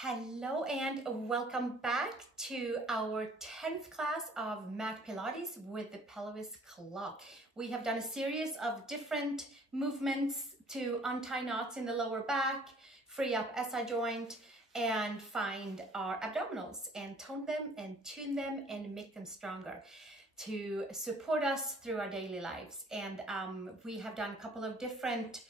Hello and welcome back to our 10th class of Mat Pilates with the Pelvis Clock. We have done a series of different movements to untie knots in the lower back, free up SI joint, and find our abdominals and tone them and tune them and make them stronger to support us through our daily lives. And we have done a couple of different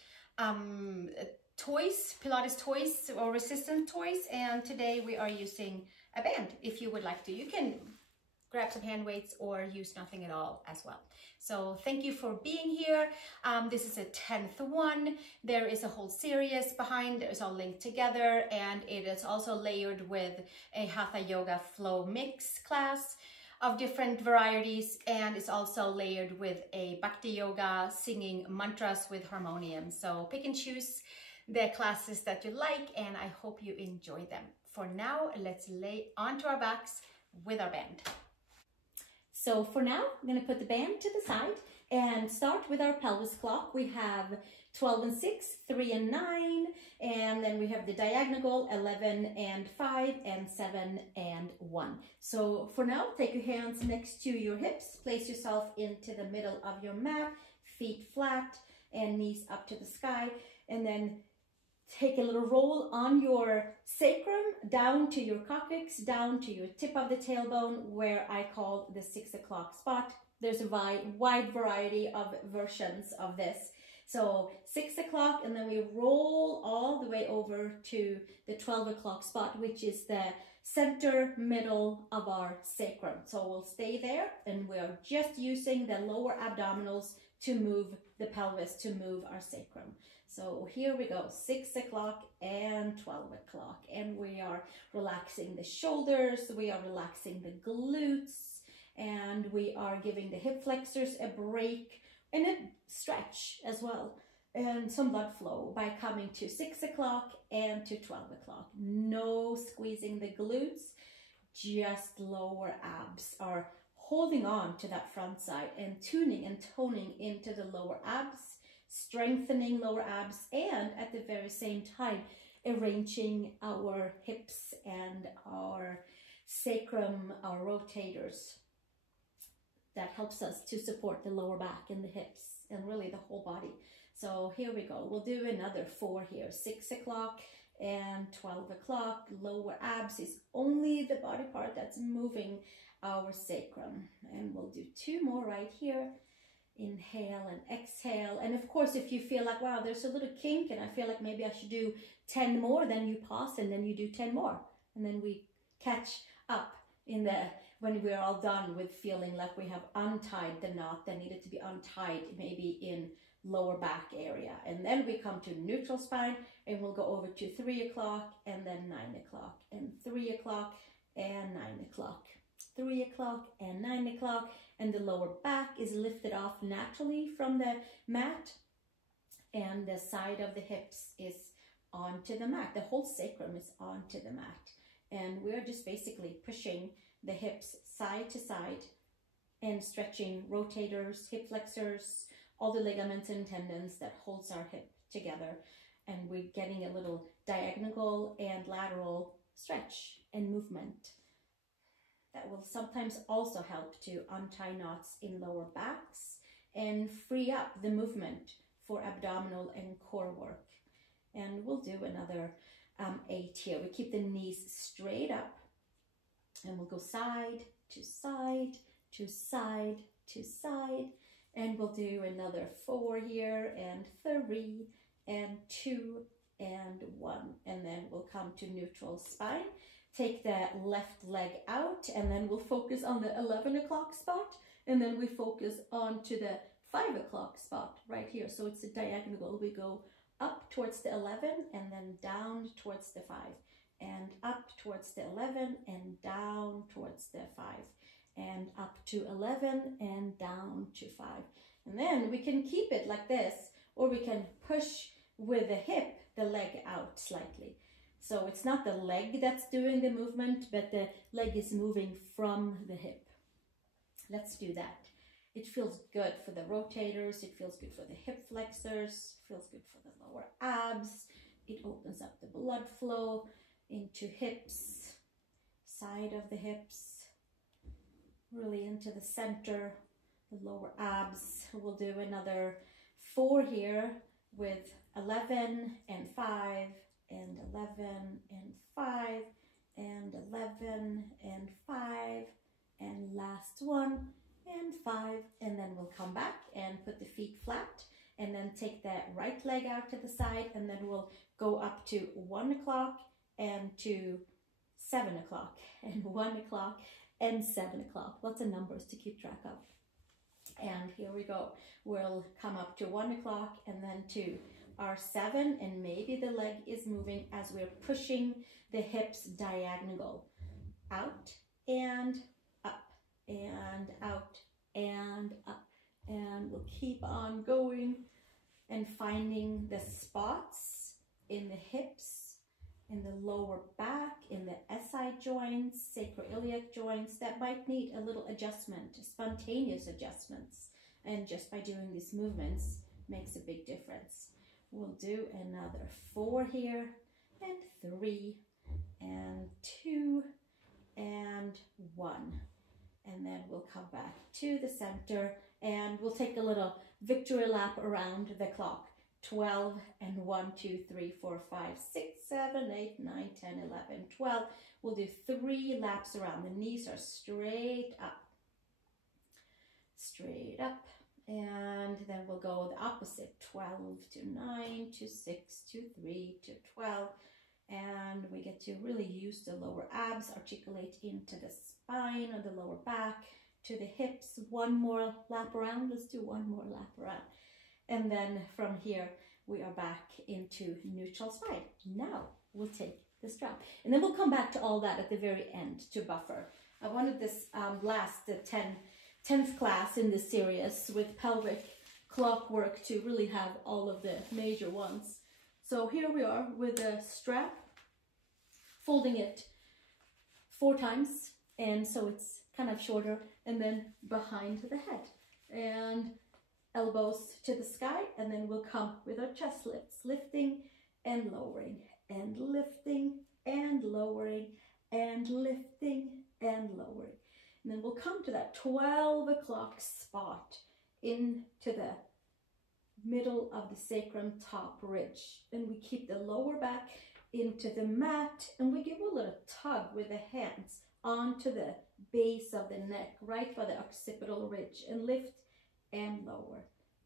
toys, Pilates toys or resistance toys, and today we are using a band. If you would like to, you can grab some hand weights or use nothing at all as well. So thank you for being here. This is a 10th one. There is a whole series behind. It's all linked together, and it is also layered with a Hatha Yoga flow mix class of different varieties, and it's also layered with a Bhakti Yoga singing mantras with harmonium. So pick and choose the classes that you like, and I hope you enjoy them. For now, let's lay onto our backs with our band. So for now, I'm going to put the band to the side and start with our pelvis clock. We have 12 and 6, 3 and 9, and then we have the diagonal 11 and 5 and 7 and 1. So for now, take your hands next to your hips, place yourself into the middle of your mat, feet flat and knees up to the sky, and then take a little roll on your sacrum down to your coccyx, down to your tip of the tailbone, where I call the 6 o'clock spot. There's a wide variety of versions of this. So 6 o'clock, and then we roll all the way over to the 12 o'clock spot, which is the center middle of our sacrum. So we'll stay there, and we are just using the lower abdominals to move the pelvis, to move our sacrum. So here we go, 6 o'clock and 12 o'clock, and we are relaxing the shoulders, we are relaxing the glutes, and we are giving the hip flexors a break and a stretch as well, and some blood flow by coming to 6 o'clock and to 12 o'clock. No squeezing the glutes, just lower abs are holding on to that front side and tuning and toning into the lower abs, strengthening lower abs, and at the very same time arranging our hips and our sacrum, our rotators. That helps us to support the lower back and the hips and really the whole body. So here we go. We'll do another 4 here, 6 o'clock and 12 o'clock. Lower abs is only the body part that's moving our sacrum. And we'll do 2 more right here. Inhale and exhale. And of course, if you feel like, wow, there's a little kink and I feel like maybe I should do 10 more, then you pause and then you do 10 more. And then we catch up in the, when we're all done with feeling like we have untied the knot that needed to be untied, maybe in lower back area. And then we come to neutral spine, and we'll go over to 3 o'clock and then 9 o'clock and 3 o'clock and 9 o'clock. 3 o'clock and 9 o'clock, and the lower back is lifted off naturally from the mat, and the side of the hips is onto the mat. The whole sacrum is onto the mat, and we're just basically pushing the hips side to side and stretching rotators, hip flexors, all the ligaments and tendons that holds our hip together, and we're getting a little diagonal and lateral stretch and movement. That will sometimes also help to untie knots in lower backs and free up the movement for abdominal and core work. And we'll do another 8 here. We keep the knees straight up, and we'll go side to side to side to side, and we'll do another 4 here, and 3 and 2 and 1, and then we'll come to neutral spine. Take the left leg out, and then we'll focus on the 11 o'clock spot, and then we focus on to the 5 o'clock spot right here. So it's a diagonal. We go up towards the 11 and then down towards the 5, and up towards the 11 and down towards the 5, and up to 11 and down to 5. And then we can keep it like this, or we can push with the hip, the leg out slightly. So it's not the leg that's doing the movement, but the leg is moving from the hip. Let's do that. It feels good for the rotators, it feels good for the hip flexors, feels good for the lower abs, it opens up the blood flow, into hips, side of the hips, really into the center, the lower abs. We'll do another 4 here with 11 and 5 and 11 and 5 and 11 and 5 and last one and 5, and then we'll come back and put the feet flat and then take that right leg out to the side, and then we'll go up to 1 o'clock and to 7 o'clock and 1 o'clock and 7 o'clock. Lots of numbers to keep track of. And here we go. We'll come up to 1 o'clock and then to our 7, and maybe the leg is moving as we're pushing the hips diagonal out and up and out and up. And we'll keep on going and finding the spots in the hips, in the lower back, in the SI joints, sacroiliac joints that might need a little adjustment, spontaneous adjustments. And just by doing these movements makes a big difference. We'll do another 4 here, and 3, and 2, and 1. And then we'll come back to the center, and we'll take a little victory lap around the clock. 12 and 1, 2, 3, 4, 5, 6, 7, 8, 9, 10, 11, 12. We'll do 3 laps around. The knees are straight up. Straight up. And then we'll go the opposite. 12 to 9 to 6 to 3 to 12. And we get to really use the lower abs, articulate into the spine or the lower back, to the hips. 1 more lap around. Let's do 1 more lap around. And then from here, we are back into neutral side. Now we'll take the strap. And then we'll come back to all that at the very end to buffer. I wanted this last 10th class in this series with pelvic clock work to really have all of the major ones. So here we are with the strap, folding it 4 times. And so it's kind of shorter, and then behind the head. And elbows to the sky, and then we'll come with our chest lifts, lifting and lowering, and lifting and lowering, and lifting and lowering. And then we'll come to that 12 o'clock spot into the middle of the sacrum top ridge. And we keep the lower back into the mat, and we give a little tug with the hands onto the base of the neck, right by the occipital ridge, and lift and lower,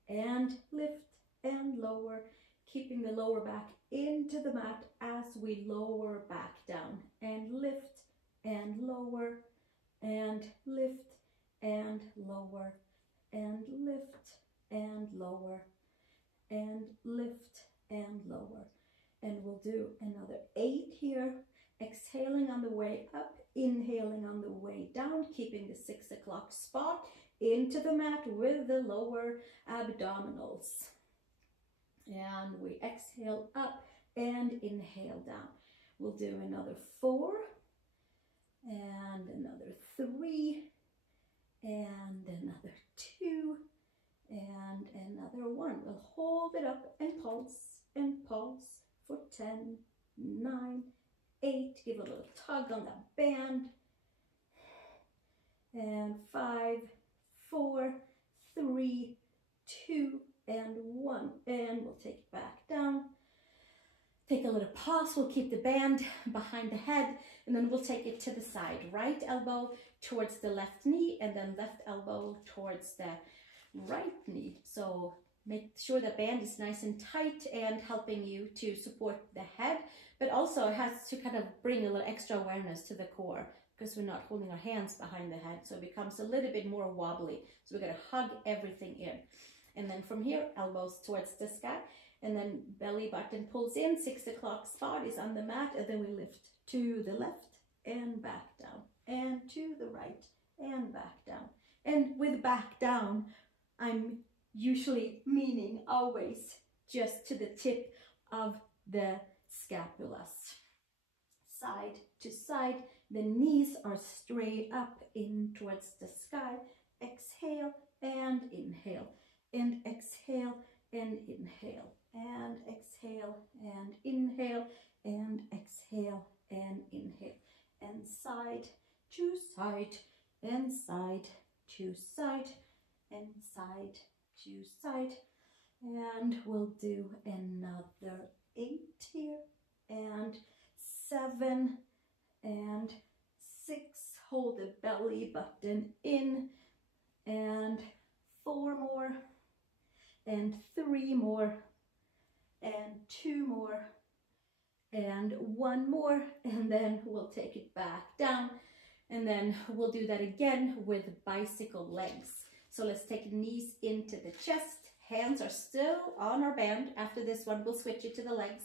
and lift and lower, keeping the lower back into the mat as we lower back down, and lift and lower, and lift and lower, and lift and lower, and lift and lower. And we'll do another 8 here, exhaling on the way up, inhaling on the way down, keeping the 6 o'clock spot into the mat with the lower abdominals. And we exhale up and inhale down. We'll do another 4 and another 3 and another 2 and another 1. We'll hold it up and pulse for 10, 9, 8. Give a little tug on that band. And 5, 4, 3, 2, and 1. And we'll take it back down. Take a little pause. We'll keep the band behind the head, and then we'll take it to the side. Right elbow towards the left knee, and then left elbow towards the right knee. So make sure the band is nice and tight and helping you to support the head, but also it has to kind of bring a little extra awareness to the core, because we're not holding our hands behind the head, so it becomes a little bit more wobbly. So we're going to hug everything in. And then from here, elbows towards the sky, and then belly button pulls in, 6 o'clock spot is on the mat, and then we lift to the left and back down, and to the right and back down. And with back down, I'm usually meaning always just to the tip of the scapulas. Side to side, the knees are straight up in towards the sky. Exhale and inhale, and exhale and inhale, and exhale and inhale, and exhale and inhale, and side to side, and side to side, and side to side. And we'll do another 8 here, and 7 and 6. Hold the belly button in, and 4 more, and 3 more, and 2 more, and 1 more, and then we'll take it back down, and then we'll do that again with bicycle legs. So let's take knees into the chest. Hands are still on our band. After this one, we'll switch it to the legs.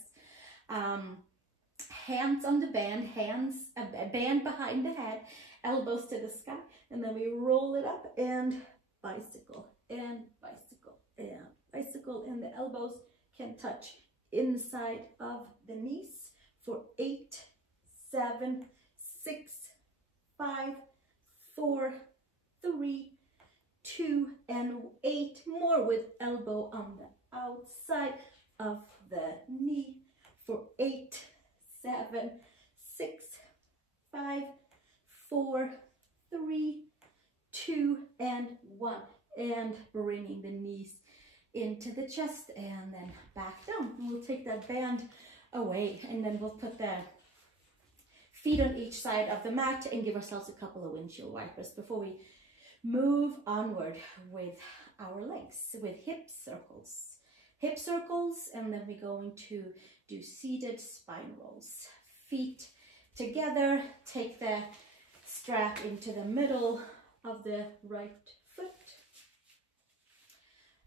Hands on the band, a band behind the head, elbows to the sky, and then we roll it up and bicycle, and bicycle, and bicycle, and the elbows can touch inside of the knees for 8, 7, 6, 5, 4, 3, 2, and 8 more with elbow on the outside of the knee for 8, 7, 6, 5, 4, 3, 2, and 1, and bringing the knees into the chest and then back down. We'll take that band away, and then we'll put the feet on each side of the mat and give ourselves a couple of windshield wipers before we move onward with our legs, with hip circles. Hip circles, and then we're going to do seated spine rolls. Feet together, take the strap into the middle of the right foot.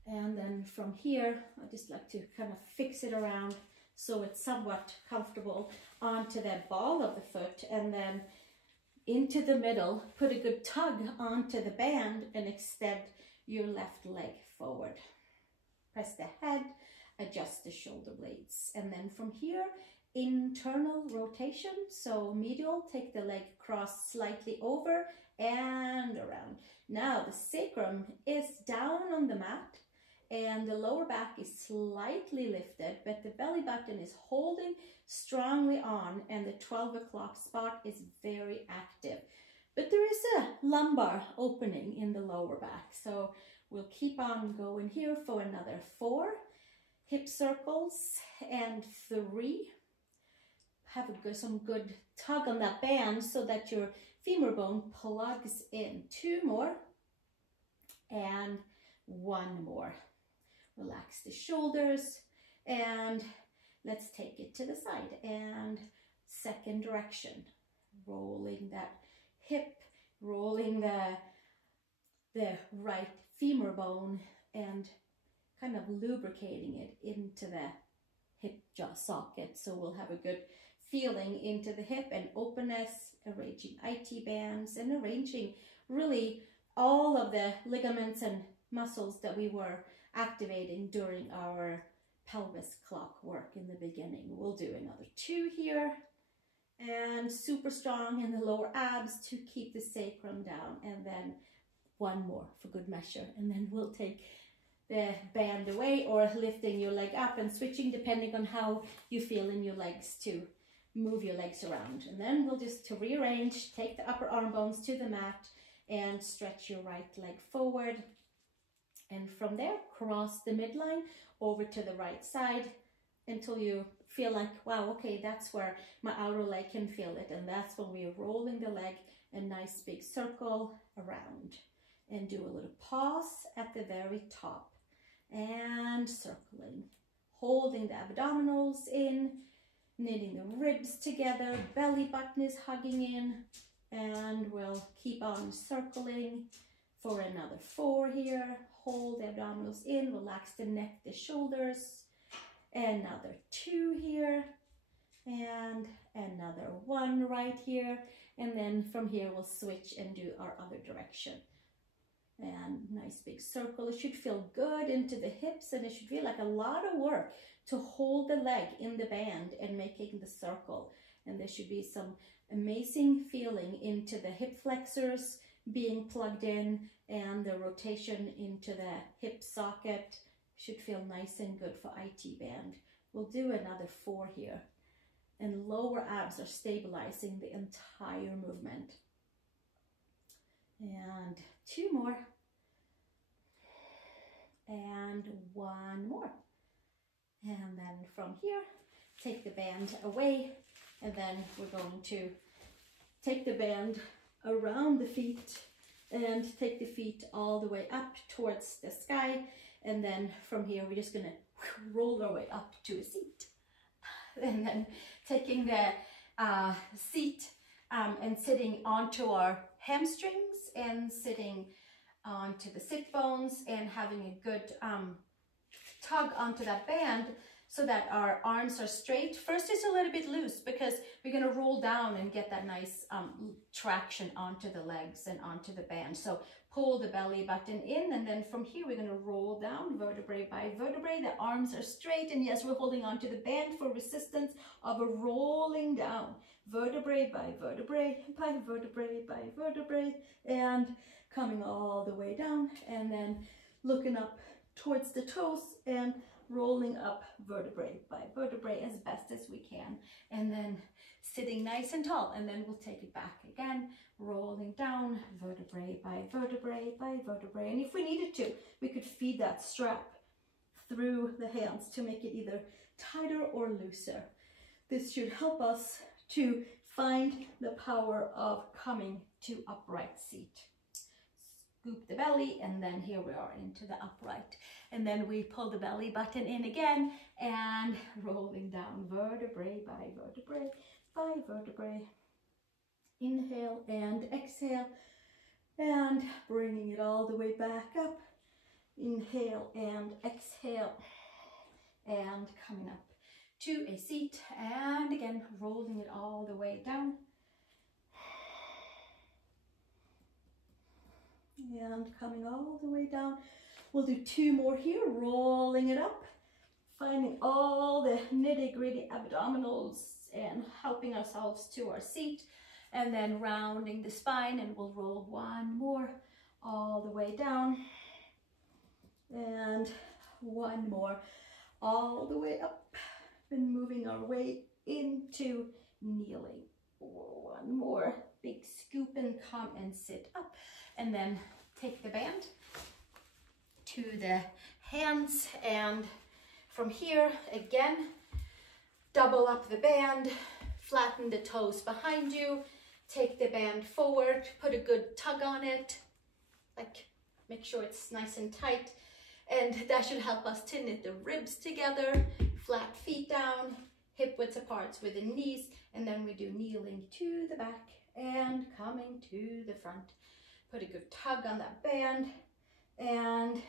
And then from here, I just like to kind of fix it around so it's somewhat comfortable onto the ball of the foot, and then into the middle, put a good tug onto the band and extend your left leg forward. Press the head, adjust the shoulder blades, and then from here, internal rotation. So medial, take the leg cross slightly over and around. Now the sacrum is down on the mat and the lower back is slightly lifted, but the belly button is holding strongly on, and the 12 o'clock spot is very active. But there is a lumbar opening in the lower back. So we'll keep on going here for another 4 hip circles, and 3. Have some good tug on that band so that your femur bone plugs in. 2 more, and 1 more. Relax the shoulders, and let's take it to the side, and second direction, rolling that hip, rolling the right femur bone and kind of lubricating it into the hip jaw socket. So we'll have a good feeling into the hip and openness, arranging IT bands and arranging really all of the ligaments and muscles that we were activating during our pelvis clock work in the beginning. We'll do another 2 here, and super strong in the lower abs to keep the sacrum down, and then 1 more for good measure, and then we'll take the band away or lifting your leg up and switching depending on how you feel in your legs to move your legs around. And then we'll just to rearrange, take the upper arm bones to the mat and stretch your right leg forward. And from there, cross the midline over to the right side until you feel like, wow, okay, that's where my outer leg can feel it. And that's when we're rolling the leg a nice big circle around. And do a little pause at the very top and circling. Holding the abdominals in, knitting the ribs together, belly button is hugging in, and we'll keep on circling for another 4 here. Hold the abdominals in, relax the neck, the shoulders. Another 2 here, and another 1 right here. And then from here, we'll switch and do our other direction. And nice big circle. It should feel good into the hips, and it should feel like a lot of work to hold the leg in the band and making the circle. And there should be some amazing feeling into the hip flexors being plugged in, and the rotation into the hip socket should feel nice and good for IT band. We'll do another 4 here. and lower abs are stabilizing the entire movement. And 2 more. And 1 more. And then from here, take the band away, and then we're going to take the band around the feet and take the feet all the way up towards the sky. And then from here, we're just gonna roll our way up to a seat. And then taking the seat and sitting onto our hamstrings and sitting onto the sit bones and having a good tug onto that band so that our arms are straight. First it's a little bit loose because we're going to roll down and get that nice traction onto the legs and onto the band. So pull the belly button in, and then from here we're going to roll down vertebrae by vertebrae. The arms are straight, and yes, we're holding onto the band for resistance of a rolling down vertebrae by vertebrae by vertebrae by vertebrae, and coming all the way down, and then looking up towards the toes and rolling up vertebrae by vertebrae as best as we can, and then sitting nice and tall, and then we'll take it back again, rolling down vertebrae by vertebrae by vertebrae. And if we needed to, we could feed that strap through the hands to make it either tighter or looser. This should help us to find the power of coming to upright seat. Scoop the belly, and then here we are into the upright, and then we pull the belly button in again and rolling down vertebrae by vertebrae by vertebrae. Inhale and exhale, and bringing it all the way back up. Inhale and exhale, and coming up to a seat, and again rolling it all the way down. And coming all the way down. We'll do 2 more here, rolling it up, finding all the nitty-gritty abdominals and helping ourselves to our seat, and then rounding the spine, and we'll roll 1 more all the way down, and 1 more all the way up, and moving our way into kneeling. 1 more big scoop and come and sit up, and then take the band to the hands, and from here again double up the band, flatten the toes behind you, take the band forward, put a good tug on it, like make sure it's nice and tight, and that should help us to knit the ribs together. Flat feet down, hip width apart with the knees, and then we do kneeling to the back and coming to the front. Put a good tug on that band, and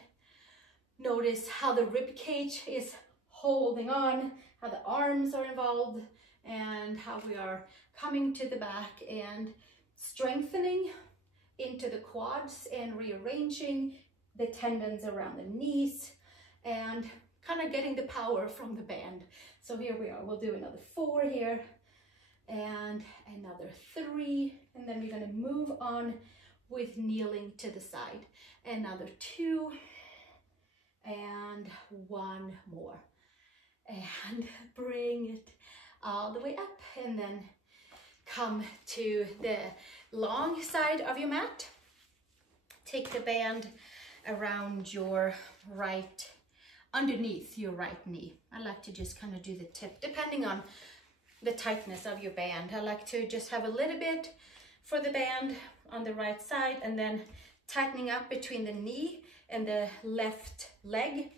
notice how the rib cage is holding on, how the arms are involved, and how we are coming to the back and strengthening into the quads and rearranging the tendons around the knees and kind of getting the power from the band. So here we are, we'll do another 4 here and another 3, and then we're going to move on with kneeling to the side. Another 2 and 1 more, and bring it all the way up, and then come to the long side of your mat. Take the band around your right, underneath your right knee. I like to just kind of do the tip, depending on the tightness of your band. I like to just have a little bit for the band on the right side, and then tightening up between the knee and the left leg,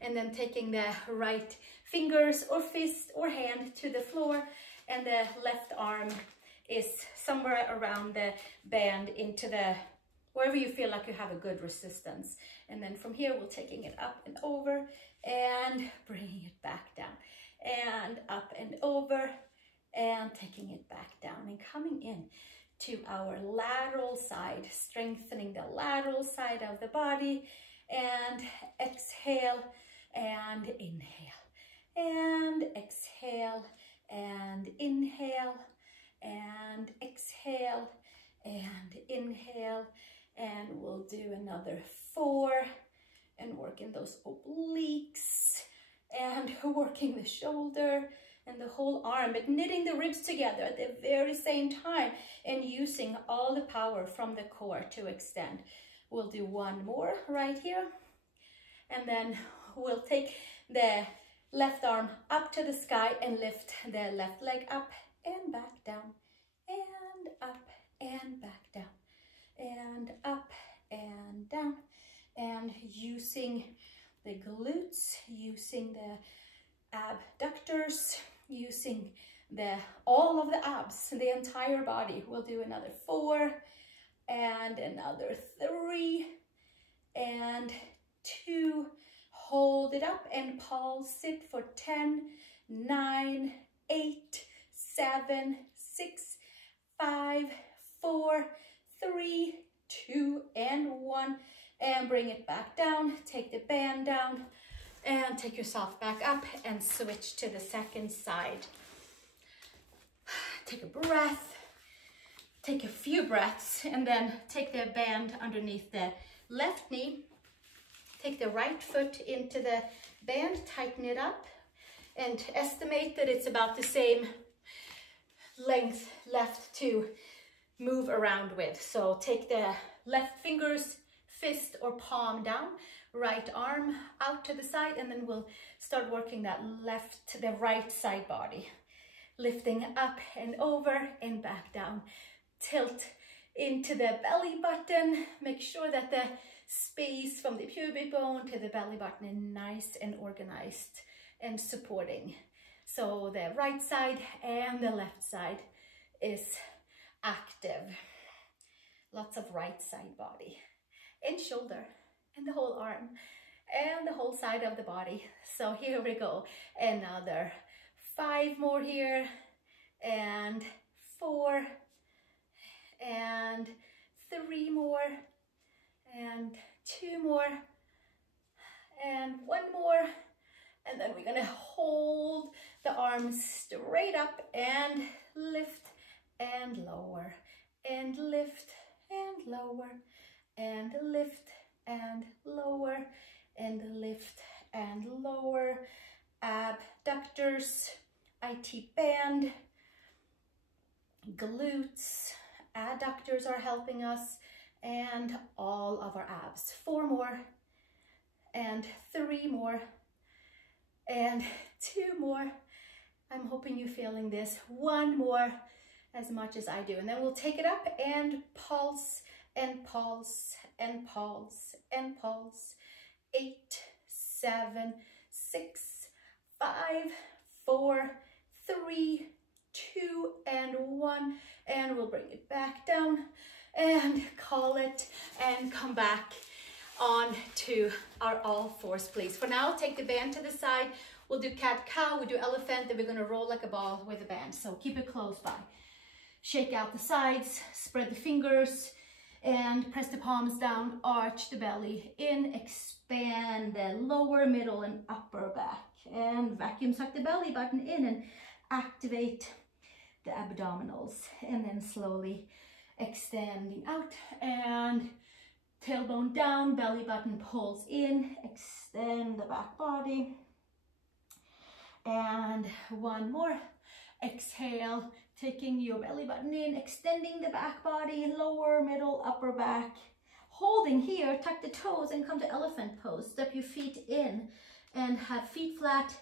and then taking the right fingers or fist or hand to the floor, and the left arm is somewhere around the band into the, wherever you feel like you have a good resistance. And then from here, we're taking it up and over and bringing it back down, and up and over and taking it back down, and coming in to our lateral side, strengthening the lateral side of the body, and exhale and inhale, and exhale and inhale, and exhale and inhale, and we'll do another 4 and working those obliques and working the shoulder and the whole arm, but knitting the ribs together at the very same time and using all the power from the core to extend. We'll do one more right here, and then we'll take the left arm up to the sky and lift the left leg up and back down, and up and back down, and up and down, and using the glutes, using the abductors, using all of the abs, the entire body. We'll do another 4 and another 3 and 2. Hold it up and pulse it for 10, 9, 8, 7, 6, 5, 4, 3, 2, and 1. And bring it back down. Take the band down and take yourself back up and switch to the second side. Take a breath. Take a few breaths and then take the band underneath the left knee. Take the right foot into the band, tighten it up, and estimate that it's about the same length left to move around with. So take the left fingers, fist or palm down, right arm out to the side, and then we'll start working that left to the right side body. Lifting up and over and back down. Tilt into the belly button. Make sure that the space from the pubic bone to the belly button is nice and organized and supporting. So the right side and the left side is active. Lots of right side body and shoulder and the whole arm and the whole side of the body. So here we go. Another 5 more here, and 4 and 3 more, and 2 more, and 1 more, and then we're gonna hold the arms straight up and lift and lower, and lift and lower, and lift and lower, and lift and lower. Abductors, IT band, glutes, adductors are helping us, and all of our abs. 4 more, and 3 more, and 2 more. I'm hoping you're feeling this. 1 more, as much as I do. And then we'll take it up and pulse, and pulse, and pulse, and pulse. 8, 7, 6, 5, 4, 3, 2, and 1, and we'll bring it back down and call it and come back on to our all fours, please. For now, take the band to the side. We'll do cat-cow, we do elephant, then we're gonna roll like a ball with the band. So keep it close by. Shake out the sides, spread the fingers, and press the palms down, arch the belly in, expand the lower, middle, and upper back. And vacuum suck the belly button in and activate the abdominals. And then slowly extending out and tailbone down, belly button pulls in, extend the back body. And 1 more. Exhale, taking your belly button in, extending the back body, lower, middle, upper back. Holding here, tuck the toes and come to elephant pose. Step your feet in and have feet flat,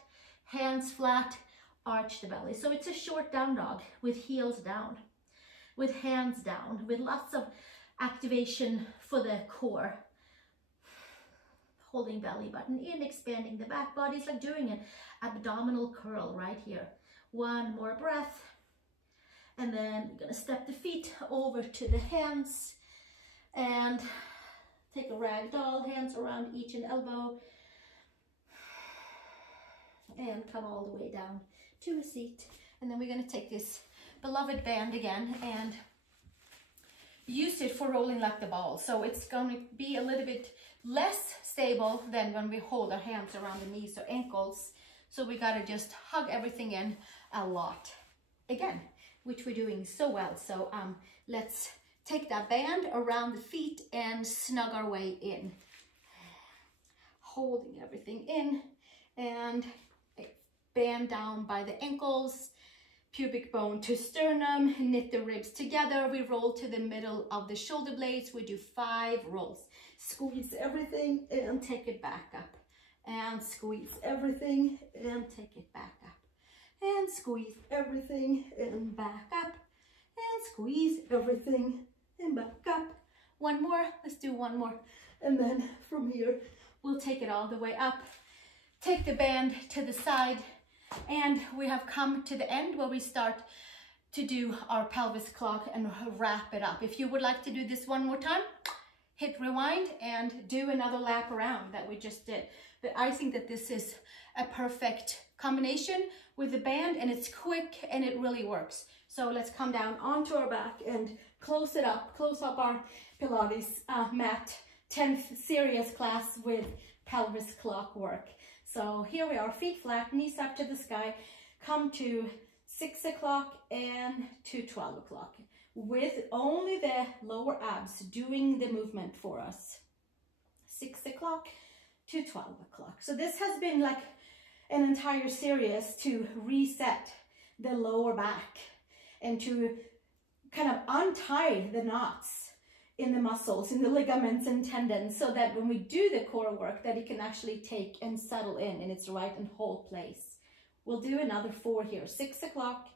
hands flat, arch the belly. So it's a short down dog with heels down, with hands down, with lots of activation for the core. Holding belly button in, expanding the back body. It's like doing an abdominal curl right here. 1 more breath. And then we're gonna step the feet over to the hands and take a rag doll, hands around each and elbow. And come all the way down to a seat. And then we're gonna take this beloved band again and use it for rolling like the ball. So it's gonna be a little bit less stable than when we hold our hands around the knees or ankles. So we gotta just hug everything in a lot. Again, which we're doing so well. So let's take that band around the feet and snug our way in. Holding everything in and band down by the ankles, pubic bone to sternum, knit the ribs together. We roll to the middle of the shoulder blades. We do 5 rolls. Squeeze everything and take it back up. And squeeze everything and take it back up. And squeeze everything and back up. And squeeze everything and back up. One more. Let's do one more. And then from here, we'll take it all the way up. Take the band to the side. And we have come to the end where we start to do our pelvis clock and wrap it up. If you would like to do this one more time, hit rewind and do another lap around that we just did. But I think that this is a perfect combination with the band, and it's quick and it really works. So let's come down onto our back and close it up, close up our Pilates mat 10th serious class with pelvis clock work. So here we are, feet flat, knees up to the sky, come to 6 o'clock and to 12 o'clock with only the lower abs doing the movement for us. 6 o'clock to 12 o'clock. So this has been like an entire series to reset the lower back and to kind of untie the knots in the muscles, in the ligaments and tendons, so that when we do the core work, that it can actually take and settle in its right and whole place. We'll do another 4 here, 6 o'clock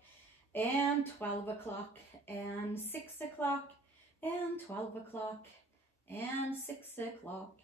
and 12 o'clock and 6 o'clock and 12 o'clock and 6 o'clock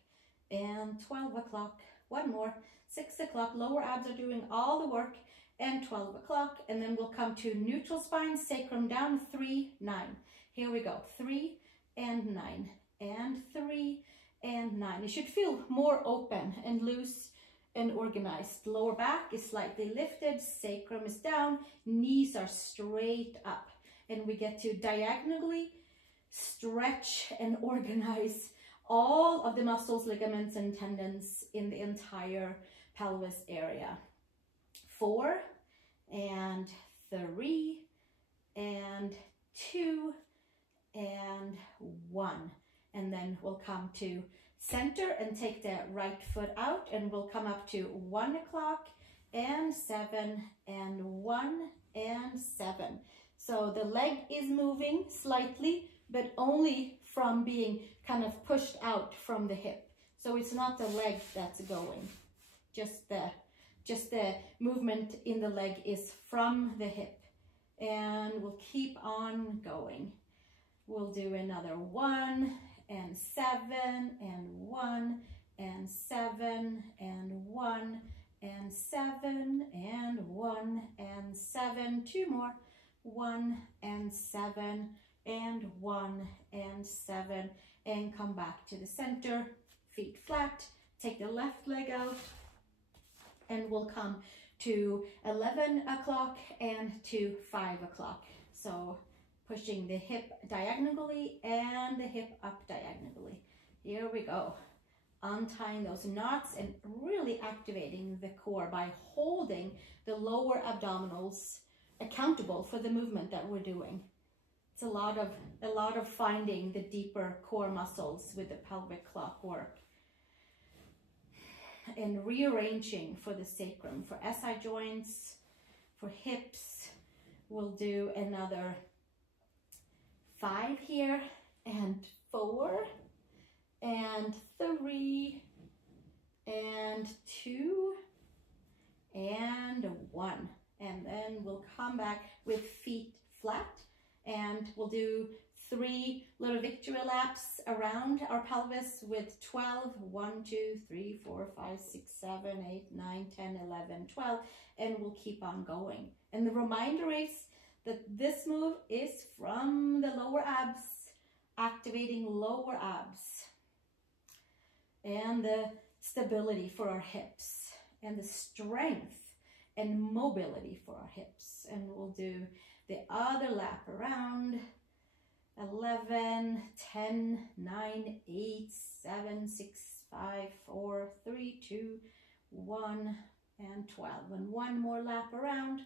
and 12 o'clock. One more, 6 o'clock, lower abs are doing all the work, and 12 o'clock, and then we'll come to neutral spine, sacrum down, 3, 9. Here we go, 3 and 9 and 3 and 9. It should feel more open and loose and organized. Lower back is slightly lifted, sacrum is down, knees are straight up, and we get to diagonally stretch and organize all of the muscles, ligaments, and tendons in the entire pelvis area. 4 and 3 and 2 and 1, and then we'll come to center and take the right foot out, and we'll come up to 1 o'clock and 7 and 1 and 7. So the leg is moving slightly, but only from being kind of pushed out from the hip. So it's not the leg that's going, just the movement in the leg is from the hip. And we'll keep on going. We'll do another 1 and 7 and 1 and 7 and 1 and 7 and 1 and 7. 2 more. 1 and 7 and 1 and 7. And come back to the center. Feet flat. Take the left leg out. And we'll come to 11 o'clock and to 5 o'clock. So pushing the hip diagonally and the hip up diagonally. Here we go. Untying those knots and really activating the core by holding the lower abdominals accountable for the movement that we're doing. It's a lot of finding the deeper core muscles with the pelvic clock work. And rearranging for the sacrum, for SI joints, for hips. We'll do another 5 here, and 4, and 3, and 2, and 1. And then we'll come back with feet flat, and we'll do 3 little victory laps around our pelvis with 12. 1, 2, 3, 4, 5, 6, 7, 8, 9, 10, 11, 12, and we'll keep on going. And the reminder is that this move is from the lower abs, activating lower abs, and the stability for our hips, and the strength and mobility for our hips. And we'll do the other lap around. 11, 10, 9, 8, 7, 6, 5, 4, 3, 2, 1, and 12. And one more lap around.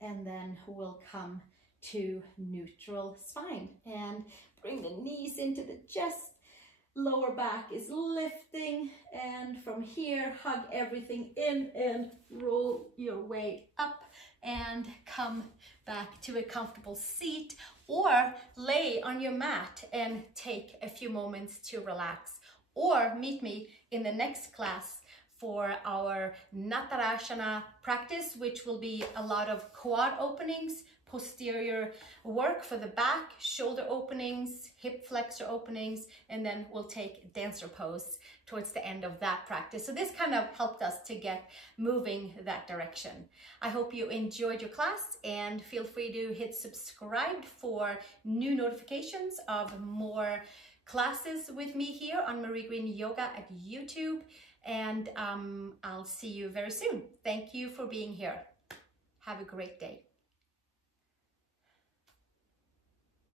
And then we'll come to neutral spine and bring the knees into the chest. lower back is lifting, and from here, hug everything in and roll your way up and come back to a comfortable seat, or lay on your mat and take a few moments to relax, or meet me in the next class for our Natarasana practice, which will be a lot of quad openings, posterior work for the back, shoulder openings, hip flexor openings, and then we'll take dancer pose towards the end of that practice. So this kind of helped us to get moving that direction. I hope you enjoyed your class, and feel free to hit subscribe for new notifications of more classes with me here on Marie Green Yoga at YouTube. And I'll see you very soon. Thank you for being here. Have a great day.